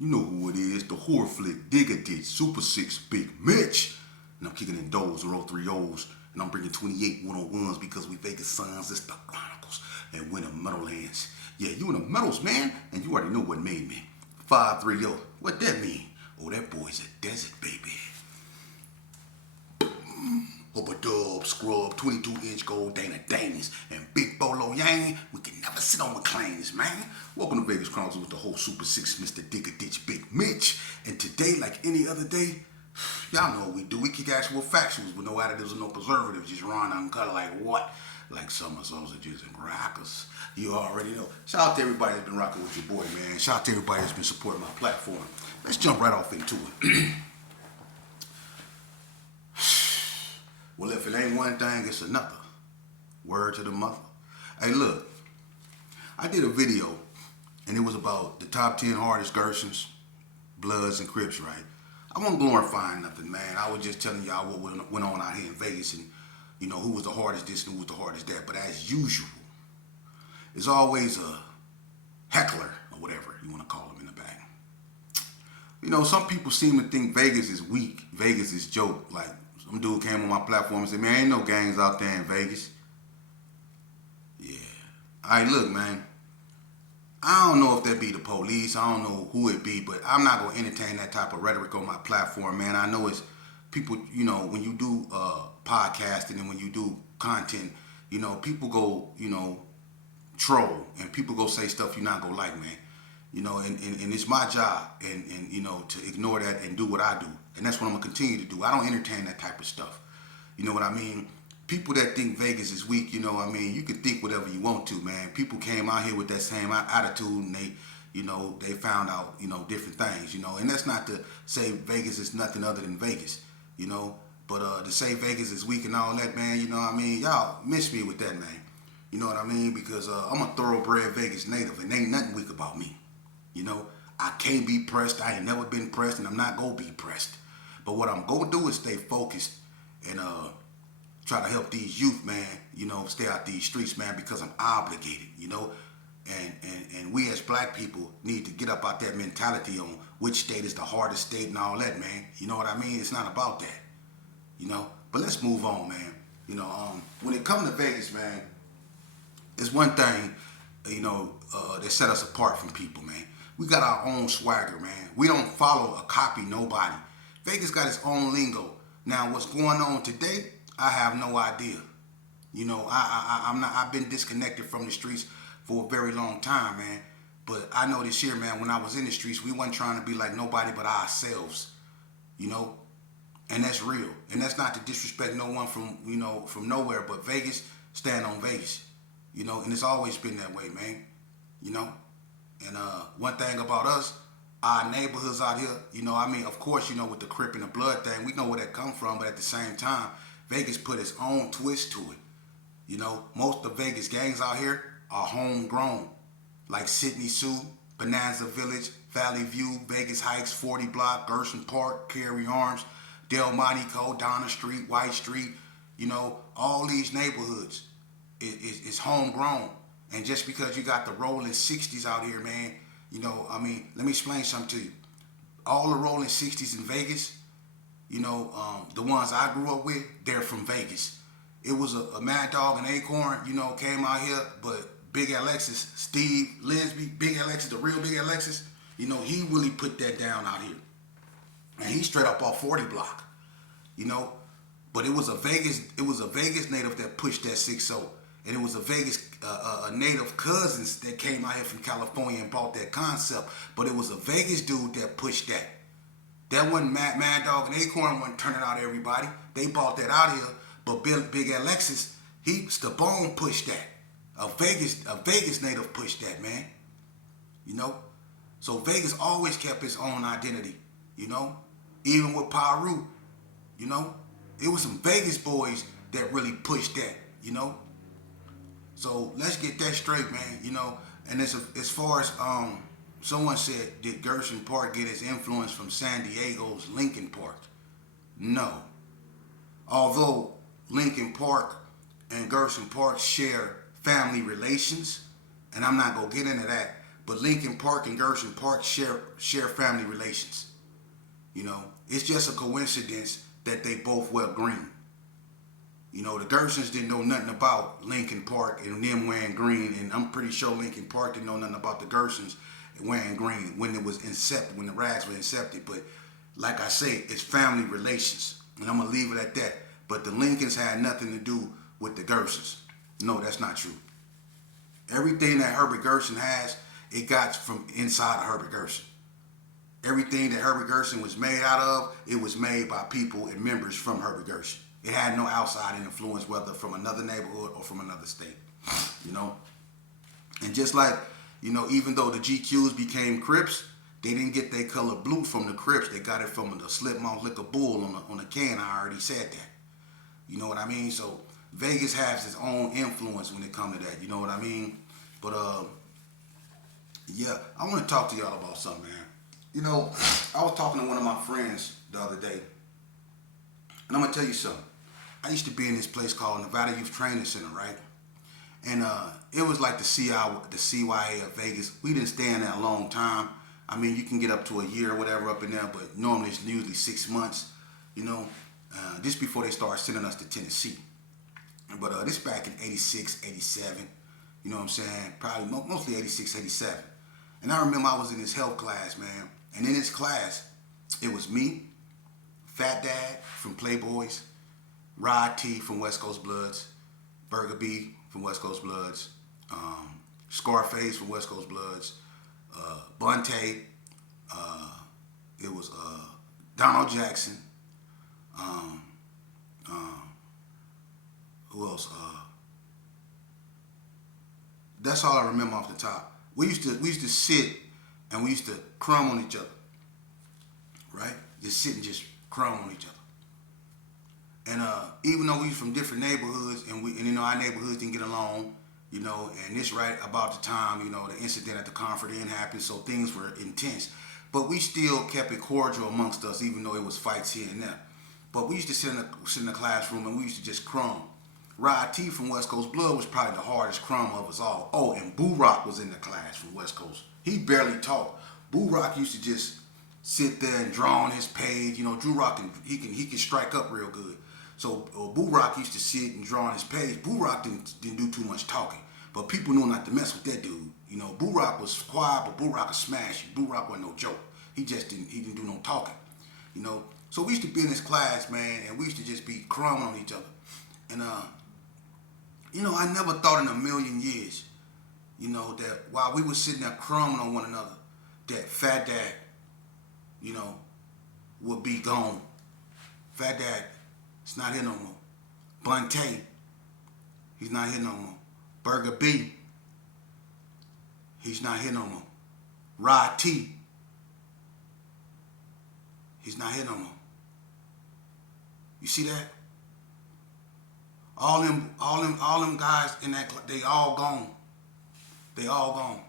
You know who it is, the horror flick, Digger Ditch, Super 6, Bigg Mitch. And I'm kicking in doughs and roll 3 O's. And I'm bringing 28 101s because we Vegas sons. It's the Chronicles. And we're in the Meadowlands. Yeah, you in the Meadows, man. And you already know what made me. 530. What that mean? Oh, that boy's a desert baby. Dub, Scrub, 22-inch gold Dana Danis, and Big Bolo Yang. We can never sit on McLean's, man. Welcome to Vegas Chronicles with the whole Super 6, Mr. Digger Ditch, Bigg Mitch. And today, like any other day, y'all know what we do. We kick actual factuals with no additives and no preservatives. Just run uncut like what? Like summer sausages and crackers. You already know. Shout out to everybody that's been rocking with your boy, man. Shout out to everybody that's been supporting my platform. Let's jump right off into it. Well, if it ain't one thing, it's another. Word to the mother. Hey, look. I did a video, and it was about the top 10 hardest Gersons, Bloods, and Crips, right? I wasn't glorifying nothing, man. I was just telling y'all what went on out here in Vegas and, you know, who was the hardest this and who was the hardest that. But as usual, there's always a heckler, or whatever you want to call him in the back. You know, some people seem to think Vegas is weak. Vegas is joke. Like, some dude came on my platform and said, man, ain't no gangs out there in Vegas. Yeah. All right, look, man. I don't know if that be the police. I don't know who it be, but I'm not going to entertain that type of rhetoric on my platform, man. I know it's people, you know, when you do podcasting and when you do content, you know, people go, you know, troll and people go say stuff you're not going to like, man. You know, and it's my job and, you know, to ignore that and do what I do. And that's what I'm going to continue to do. I don't entertain that type of stuff. You know what I mean? People that think Vegas is weak, you know what I mean? You can think whatever you want to, man. People came out here with that same attitude and they, you know, they found out, you know, different things, you know. And that's not to say Vegas is nothing other than Vegas, you know. But to say Vegas is weak and all that, man, you know what I mean? Y'all miss me with that, man. You know what I mean? Because I'm a thoroughbred Vegas native and ain't nothing weak about me. You know, I can't be pressed. I ain't never been pressed, and I'm not going to be pressed. But what I'm going to do is stay focused and try to help these youth, man, you know, stay out these streets, man, because I'm obligated, you know. And we as black people need to get up out that mentality on which state is the hardest state and all that, man. You know what I mean? It's not about that, you know. But let's move on, man. You know, when it comes to Vegas, man, there's one thing, you know, that set us apart from people, man. We got our own swagger, man. We don't follow or copy nobody. Vegas got its own lingo. Now, what's going on today, I have no idea. You know, I've been disconnected from the streets for a very long time, man. But I know this year, man, when I was in the streets, we wasn't trying to be like nobody but ourselves, you know? And that's real. And that's not to disrespect no one from, you know, from nowhere, but Vegas, stand on Vegas, you know? And it's always been that way, man, you know? And one thing about us, our neighborhoods out here, you know, I mean, of course, you know, with the Crip and the Blood thing, we know where that come from, but at the same time, Vegas put its own twist to it. You know, most of Vegas gangs out here are homegrown, like Sydney Sioux, Bonanza Village, Valley View, Vegas Heights, 40 Block, Gerson Park, Cary Arms, Del Monte Co, Donna Street, White Street, you know, all these neighborhoods is homegrown. And just because you got the rolling 60s out here, man, you know, I mean, let me explain something to you. All the rolling 60s in Vegas, you know, the ones I grew up with, they're from Vegas. It was a Mad Dog and Acorn, you know, came out here, but Big Alexis, Steve Linsby, Big Alexis, the real Big Alexis, you know, he really put that down out here. And he's straight up off 40 Block, you know. But it was a Vegas native that pushed that 6-0. And it was a Vegas native cousins that came out here from California and bought that concept. But it was a Vegas dude that pushed that. That wasn't Mad Dog and Acorn wasn't turning out everybody. They bought that out here. But Big Alexis, Stabone pushed that. A Vegas native pushed that, man. You know? So Vegas always kept its own identity. You know? Even with Paru, you know? It was some Vegas boys that really pushed that, you know? So let's get that straight, man, you know. And as far as someone said, did Gerson Park get its influence from San Diego's Lincoln Park? No. Although Lincoln Park and Gerson Park share family relations, and I'm not going to get into that, but Lincoln Park and Gerson Park share family relations. You know, it's just a coincidence that they both wear green. You know, the Gersons didn't know nothing about Lincoln Park and them wearing green, and I'm pretty sure Lincoln Park didn't know nothing about the Gersons wearing green when it was incepted, when the rags were incepted. But like I say, it's family relations, and I'm gonna leave it at that. But the Lincolns had nothing to do with the Gersons. No, that's not true. Everything that Herbert Gerson has, it got from inside of Herbert Gerson. Everything that Herbert Gerson was made out of, it was made by people and members from Herbert Gerson. It had no outside influence, whether from another neighborhood or from another state, you know. And just like, you know, even though the GQs became Crips, they didn't get their color blue from the Crips. They got it from the Slip Mouth Liquor Bull on the can. I already said that. You know what I mean? So Vegas has its own influence when it comes to that. You know what I mean? But yeah, I want to talk to y'all about something, man. You know, I was talking to one of my friends the other day, and I'm gonna tell you something. I used to be in this place called Nevada Youth Training Center, right? And it was like the CYA of Vegas. We didn't stay in there a long time. I mean, you can get up to a year or whatever up in there, but normally it's usually 6 months, you know, just before they start sending us to Tennessee. But this back in 86, 87, you know what I'm saying? Probably mostly 86, 87. And I remember I was in this health class, man. And in this class, it was me, Fat Dad from Playboys, Rod T from West Coast Bloods, Burger B from West Coast Bloods, Scarface from West Coast Bloods, Bunte, it was Donald Jackson, who else? That's all I remember off the top. We used to sit and we used to crumb on each other, right? Just sit and just crumb on each other. And even though we was from different neighborhoods and you know our neighborhoods didn't get along, you know, and this right about the time, you know, the incident at the Comfort Inn happened, so things were intense. But we still kept it cordial amongst us, even though it was fights here and there. But we used to sit in the classroom and we used to just crumb. Rod T from West Coast Blood was probably the hardest crumb of us all. Oh, and Boo Rock was in the class from West Coast. He barely talked. Boo Rock used to just sit there and draw on his page. You know, Drew Rock he can strike up real good. So Boo Rock used to sit and draw on his page. Boo Rock didn't do too much talking, but people knew not to mess with that dude. You know, Boo Rock was quiet, but Boo Rock could smash you. Boo Rock wasn't no joke. He didn't do no talking. You know, so we used to be in this class, man, and we used to just be crumbing on each other. And you know, I never thought in a million years, you know, that while we were sitting there crumbing on one another, that Fat Dad, you know, would be gone. Fat Dad, it's not here no more. Bunte, he's not here no more. Burger B, he's not here no more. Rod T, he's not here no more. You see that? All them guys in that, they all gone. They all gone.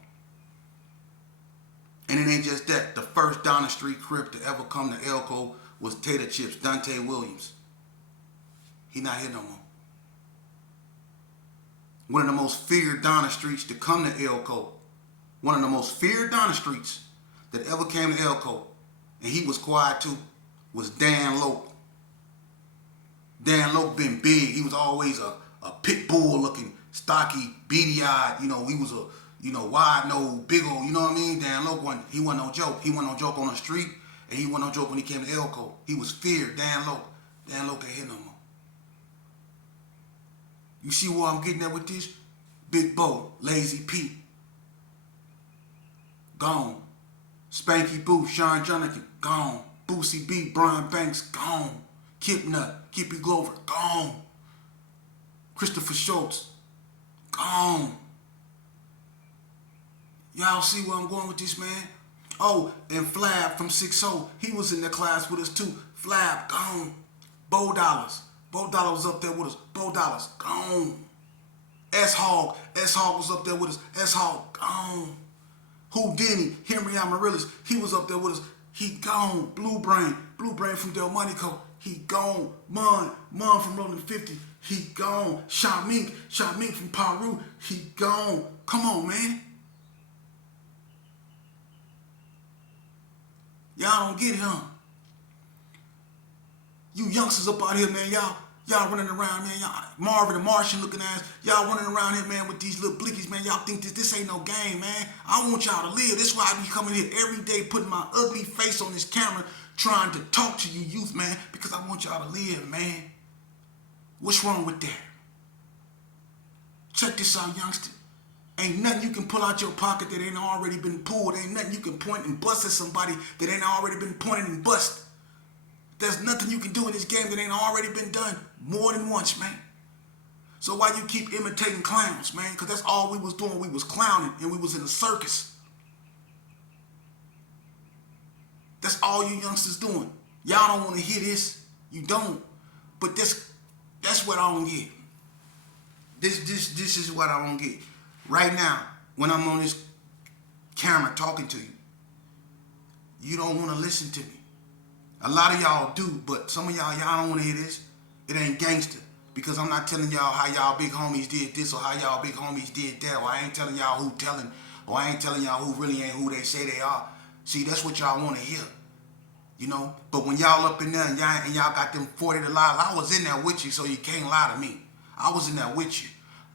And it ain't just that. The first down the street Crip to ever come to Elko was Tater Chips, Dante Williams. He not here no more. One of the most feared down the streets to come to Elko. One of the most feared down the streets that ever came to Elko, and he was quiet too, was Dan Lope. Dan Lope been big. He was always a pit bull looking, stocky, beady eyed. You know, he was a, you know, wide nose, big old, you know what I mean? Dan Lope wasn't no joke. He wasn't no joke on the street, and he wasn't no joke when he came to Elko. He was feared, Dan Lope. Dan Lope ain't here no more. You see where I'm getting at with this? Big Bo, Lazy Pete, gone. Spanky Boo, Sean Jernigan, gone. Boosie B, Brian Banks, gone. Kip Nut, Kippy Glover, gone. Christopher Schultz, gone. Y'all see where I'm going with this, man? Oh, and Flab from 6-0, he was in the class with us too. Flab, gone. Bo Dollars was up there with us. Bo Dollars, gone. S-Hog was up there with us. S-Hog, gone. Houdini, Henry Amaryllis, he was up there with us. He gone. Blue Brain from Delmonico, he gone. Mon from Rolling 50, he gone. Shot Mink from Peru, he gone. Come on, man. Y'all don't get it, huh? You youngsters up out here, man, y'all running around, man. Y'all Marvin the Martian looking ass. Y'all running around here, man, with these little blickies, man. Y'all think this ain't no game, man. I want y'all to live. That's why I be coming here every day, putting my ugly face on this camera, trying to talk to you youth, man, because I want y'all to live, man. What's wrong with that? Check this out, youngster. Ain't nothing you can pull out your pocket that ain't already been pulled. Ain't nothing you can point and bust at somebody that ain't already been pointed and bust. There's nothing you can do in this game that ain't already been done more than once, man. So why you keep imitating clowns, man? Because that's all we was doing. We was clowning and we was in a circus. That's all you youngsters doing. Y'all don't want to hear this. You don't. But that's what I don't get. This is what I don't get. Right now, when I'm on this camera talking to you, you don't want to listen to me. A lot of y'all do, but some of y'all don't want to hear this. It ain't gangster. Because I'm not telling y'all how y'all big homies did this or how y'all big homies did that. Or I ain't telling y'all who telling. Or I ain't telling y'all who really ain't who they say they are. See, that's what y'all want to hear. You know? But when y'all up in there and y'all got them 40 to lie, I was in there with you, so you can't lie to me. I was in there with you.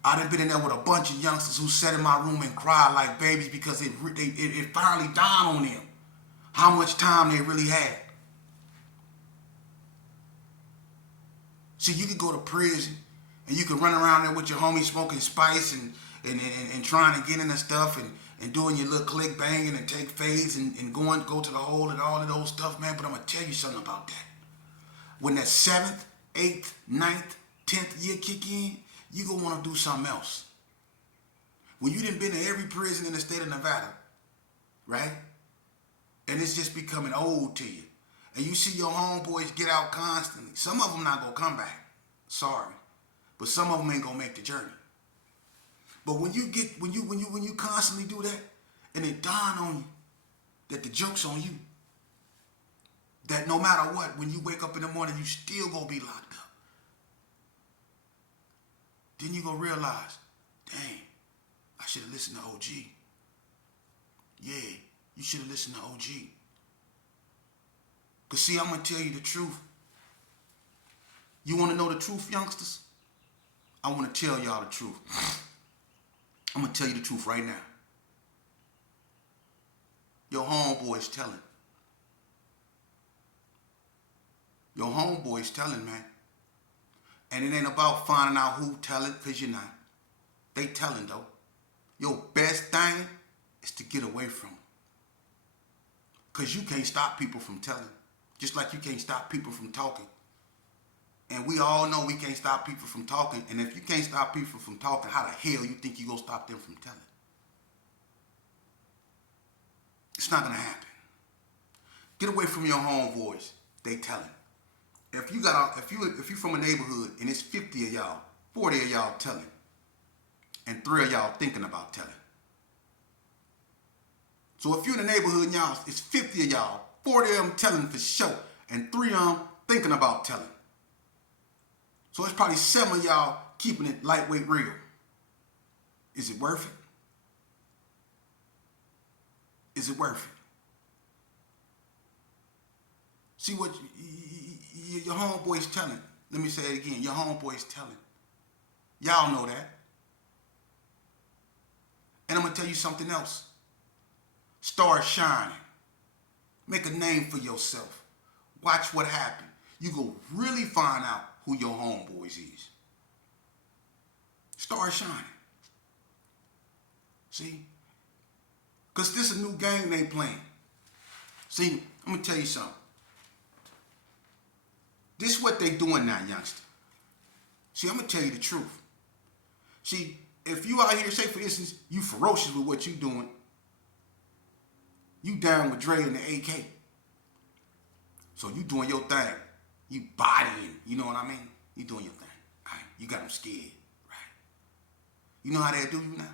I done been in there with a bunch of youngsters who sat in my room and cried like babies because it finally dawned on them how much time they really had. See, you could go to prison and you could run around there with your homies smoking spice and trying to get into stuff and doing your little click banging and take fades and go to the hole and all of those stuff, man. But I'm going to tell you something about that. When that 7th, 8th, 9th, 10th year kick in, you going to want to do something else. When you done been to every prison in the state of Nevada, right? And it's just becoming old to you. And you see your homeboys get out constantly. Some of them not gonna come back. Sorry. But some of them ain't gonna make the journey. But when you constantly do that, and it dawn on you that the joke's on you, that no matter what, when you wake up in the morning, you still gonna be locked up. Then you gonna realize, dang, I should have listened to OG. Yeah, you should have listened to OG. Because see, I'm going to tell you the truth. You want to know the truth, youngsters? I want to tell y'all the truth. I'm going to tell you the truth right now. Your homeboy's telling. Your homeboy's telling, man. And it ain't about finding out who telling, because you're not. They telling, though. Your best thing is to get away from them. Because you can't stop people from telling. Just like you can't stop people from talking. And we all know we can't stop people from talking. And if you can't stop people from talking, how the hell you think you gonna stop them from telling? It's not gonna happen. Get away from your homeboys. They telling. If you from a neighborhood and it's 50 of y'all, 40 of y'all telling, and 3 of y'all thinking about telling. So if you're in the neighborhood and y'all, it's 50 of y'all, 40 of them telling for sure, and 3 of them thinking about telling. So it's probably 7 of y'all keeping it lightweight real. Is it worth it? Is it worth it? See what your homeboy's telling. Let me say it again. Your homeboy's telling. Y'all know that. And I'm going to tell you something else. Start shining. Make a name for yourself. Watch what happens. You go really find out who your homeboys is. Start shining. See? Because this is a new game they playing. See, I'm going to tell you something. This is what they doing now, youngster. See, I'm going to tell you the truth. See, if you out here, say for instance, you ferocious with what you doing, you down with Dre and the AK. So you doing your thing. You bodying, you know what I mean? You doing your thing. All right? You got them scared, right? You know how they do you now?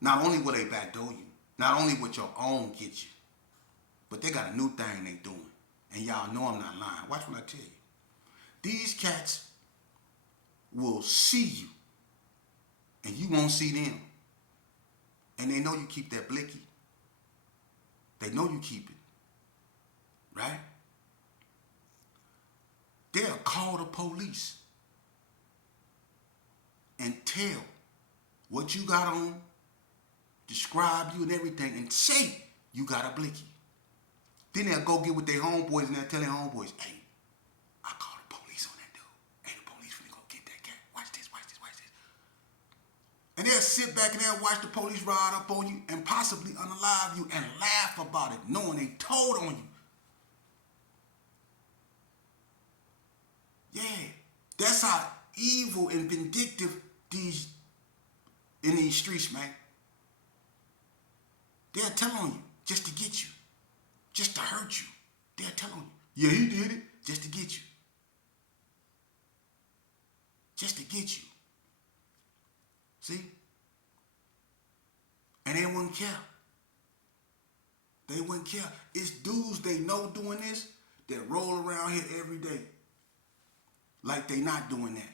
Not only will they backdoor you, not only will your own get you, but they got a new thing they doing. And y'all know I'm not lying. Watch what I tell you. These cats will see you, and you won't see them. And they know you keep that blicky. They know you keep it. right? They'll call the police and tell what you got on, describe you and everything, and say you got a blicky. Then they'll go get with their homeboys and they'll tell their homeboys, hey, I called the police on that dude. Hey, the police finna go get that cat. Watch this, watch this, watch this. And they'll sit back and they'll watch the police ride up on you and possibly unalive you and laugh about it, knowing they told on you. Yeah, that's how evil and vindictive these in these streets, man. They'll tell on you just to get you, just to hurt you. They'll tell on you. Yeah, he did it just to get you, just to get you. See? And they wouldn't care. They wouldn't care. It's dudes they know doing this that roll around here every day like they not doing that.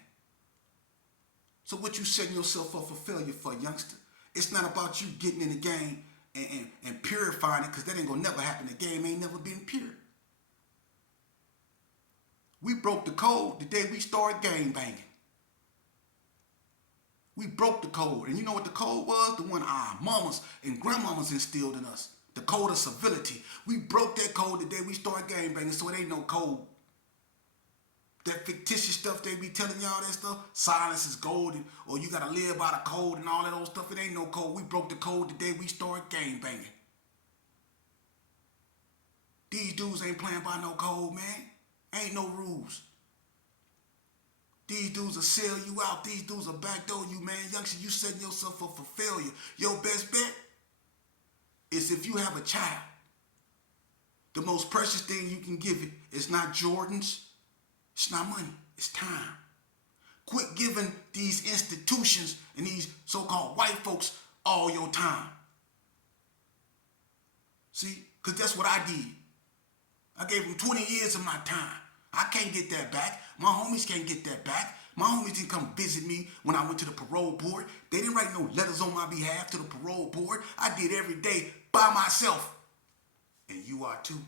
So what you setting yourself up for failure for, youngster? It's not about you getting in the game and purifying it, because that ain't gonna never happen. The game ain't never been pure. We broke the code the day we started gang banging. We broke the code. And you know what the code was? The one our mamas and grandmamas instilled in us. The code of civility. We broke that code the day we started gang banging, so it ain't no code. That fictitious stuff they be telling y'all, that stuff, silence is golden, or you gotta live by the code and all that old stuff, it ain't no code. We broke the code the day we started gang banging. These dudes ain't playing by no code, man. Ain't no rules. These dudes will sell you out. These dudes will backdoor you, man. Youngster, you setting yourself up for failure. Your best bet is if you have a child. The most precious thing you can give it is not Jordans. It's not money. It's time. Quit giving these institutions and these so-called white folks all your time. See? Because that's what I did. I gave them 20 years of my time. I can't get that back. My homies can't get that back. My homies didn't come visit me when I went to the parole board. They didn't write no letters on my behalf to the parole board. I did every day by myself. And you are too.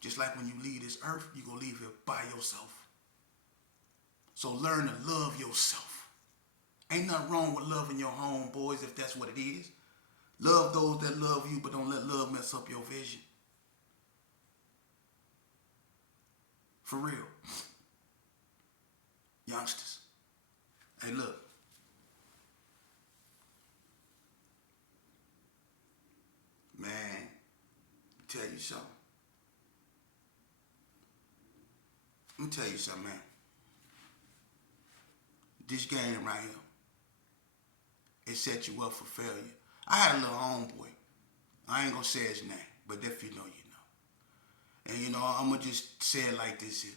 Just like when you leave this earth, you're going to leave here by yourself. So learn to love yourself. Ain't nothing wrong with loving your homeboys if that's what it is. Love those that love you, but don't let love mess up your vision. For real. Youngsters. Hey, look. Man, tell you something. Let me tell you something, man. This game right here, it set you up for failure. I had a little homeboy. I ain't gonna say his name, but if you know, you know. And you know, I'm gonna just say it like this here.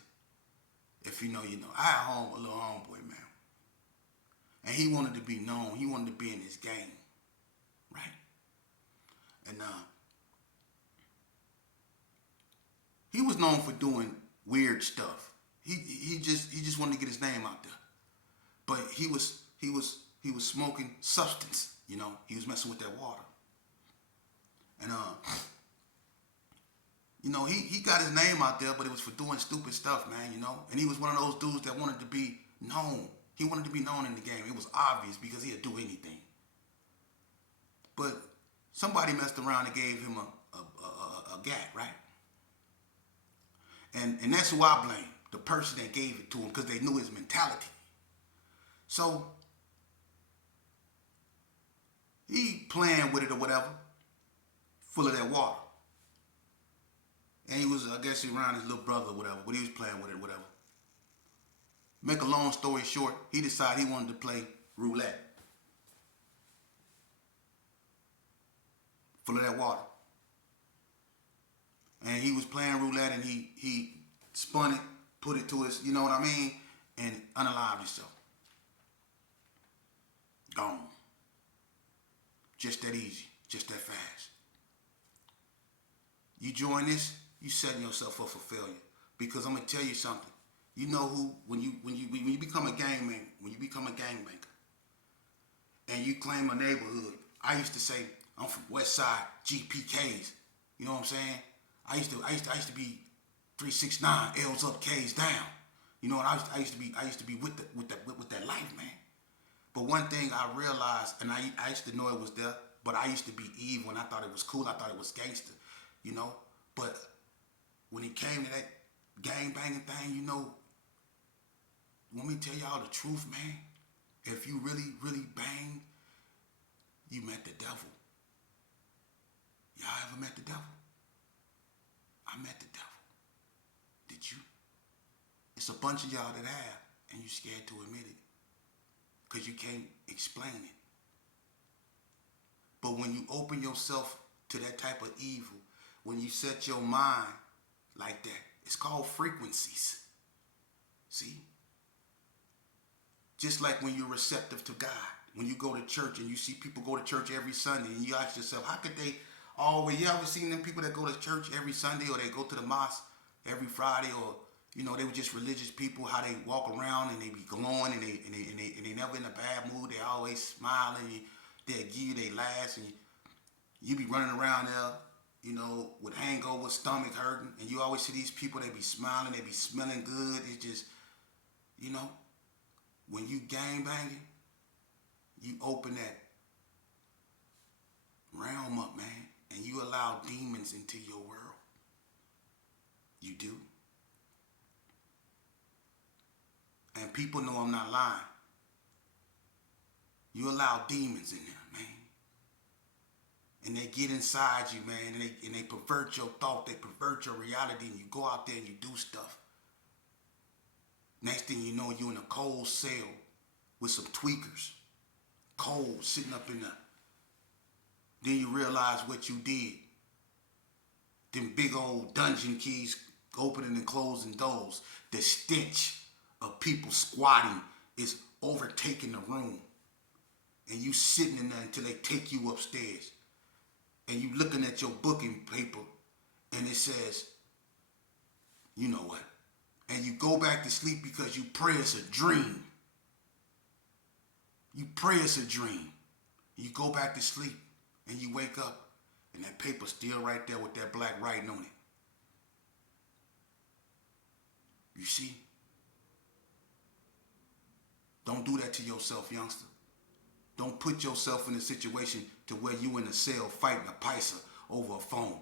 If you know, you know. I had a little homeboy, man. And he wanted to be known. He wanted to be in this game. Right? And he was known for doing weird stuff. He just wanted to get his name out there. But he was smoking substance, you know. He was messing with that water. And you know, he got his name out there, but it was for doing stupid stuff, man, you know. And he was one of those dudes that wanted to be known. He wanted to be known in the game. It was obvious because he'd do anything. But somebody messed around and gave him a gat, right? And that's who I blame, the person that gave it to him, because they knew his mentality. So he playing with it or whatever, full of that water. And he was, I guess, around his little brother or whatever, but he was playing with it or whatever. Make a long story short, he decided he wanted to play roulette. Full of that water. And he was playing roulette and he spun it, put it to his, you know what I mean, and unalived himself. Gone. Just that easy, just that fast. You join this, you setting yourself up for failure. Because I'm gonna tell you something. You know who, when you become a gangbanger, and you claim a neighborhood, I used to say I'm from West Side GPKs. You know what I'm saying? I used to be 369, L's up, K's down. You know, and I used to be with that life, man. But one thing I realized, and I used to know it was there, but I used to be evil and I thought it was cool. I thought it was gangster, you know. But when it came to that gang banging thing, you know, want me to tell y'all the truth, man? If you really, really bang, you met the devil. Y'all ever met the devil? I met the devil. Did you? It's a bunch of y'all that have, and you scared to admit it. Because you can't explain it. But when you open yourself to that type of evil, when you set your mind like that, it's called frequencies. See? Just like when you're receptive to God. When you go to church and you see people go to church every Sunday and you ask yourself, how could they always, you ever seen them people that go to church every Sunday or they go to the mosque every Friday, or you know, they were just religious people, how they walk around and they be glowing and they never in a bad mood, they always smiling, they'll give you their last, and you be running around there, you know, with hangover, stomach hurting, and you always see these people, they be smiling, they be smelling good. It's just, you know, when you gang banging, you open that realm up, man, and you allow demons into your world. You do. And people know I'm not lying. You allow demons in there, man. And they get inside you, man, and they pervert your thought, they pervert your reality, and you go out there and you do stuff. Next thing you know, you're in a cold cell with some tweakers. Cold, sitting up in there. Then you realize what you did. Them big old dungeon keys opening and closing doors. The stench of people squatting is overtaking the room. And you sitting in there until they take you upstairs. And you looking at your booking paper and it says, you know what? And you go back to sleep because you pray it's a dream. You pray it's a dream. You go back to sleep and you wake up and that paper's still right there with that black writing on it. You see? Don't do that to yourself, youngster. Don't put yourself in a situation to where you in a cell fighting a paisa over a phone.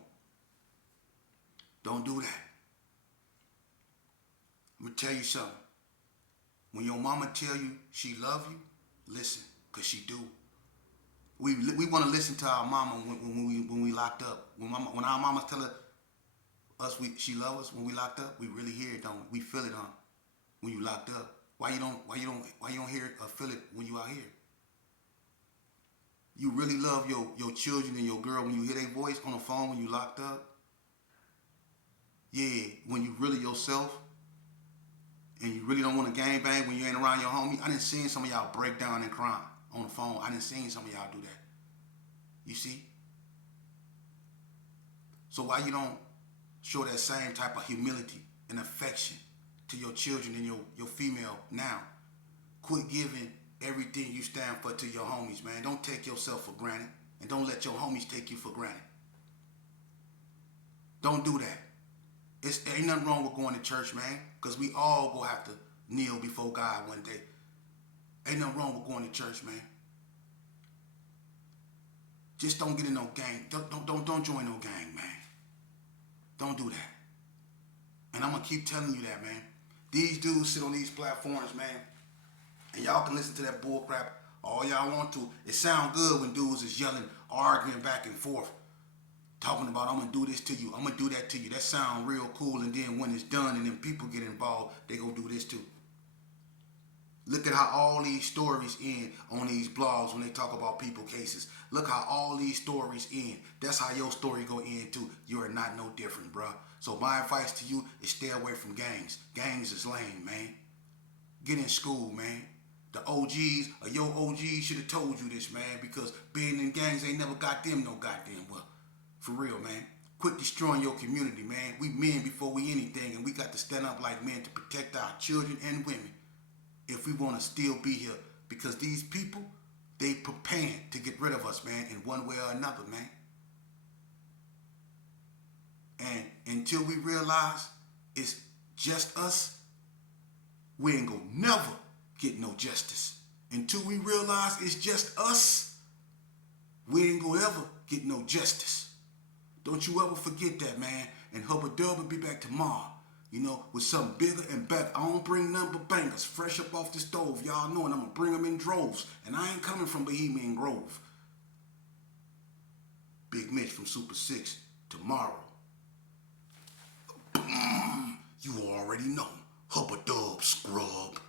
Don't do that. I'm going to tell you something. When your mama tell you she love you, listen, because she do. We want to listen to our mama when we locked up. When our mamas tell us she love us when we locked up, we really hear it, don't we? We feel it, huh? When you locked up. Why you don't hear it or feel it when you out here? You really love your children and your girl when you hear their voice on the phone when you locked up? Yeah, when you really yourself and you really don't want to gang bang when you ain't around your homie. I done seen some of y'all break down and cry on the phone. I done seen some of y'all do that. You see? So why you don't show that same type of humility and affection to your children and your female now? Quit giving everything you stand for to your homies, man. Don't take yourself for granted. And don't let your homies take you for granted. Don't do that. Ain't nothing wrong with going to church, man. Because we all gonna have to kneel before God one day. Ain't nothing wrong with going to church, man. Just don't get in no gang. Don't join no gang, man. Don't do that. And I'm gonna keep telling you that, man. These dudes sit on these platforms, man. And y'all can listen to that bull crap all y'all want to. It sound good when dudes is yelling, arguing back and forth, talking about, I'm going to do this to you, I'm going to do that to you. That sound real cool, and then when it's done and then people get involved, they going to do this too. Look at how all these stories end on these blogs when they talk about people cases. Look how all these stories end. That's how your story go end too. You are not no different, bruh. So my advice to you is stay away from gangs. Gangs is lame, man. Get in school, man. The OGs or your OGs should have told you this, man, because being in gangs ain't never got them no goddamn well. For real, man. Quit destroying your community, man. We men before we anything, and we got to stand up like men to protect our children and women if we want to still be here. Because these people, they preparing to get rid of us, man, in one way or another, man. And until we realize it's just us, we ain't gonna never get no justice. Until we realize it's just us, we ain't gonna ever get no justice. Don't you ever forget that, man. And Hubbard Dub will be back tomorrow, with something bigger and better. I don't bring nothing but bangers fresh up off the stove. Y'all know, and I'm gonna bring them in droves. And I ain't coming from Bohemian Grove. Bigg Mitch from Super 6 tomorrow. You already know. Hubbard Dub, scrub.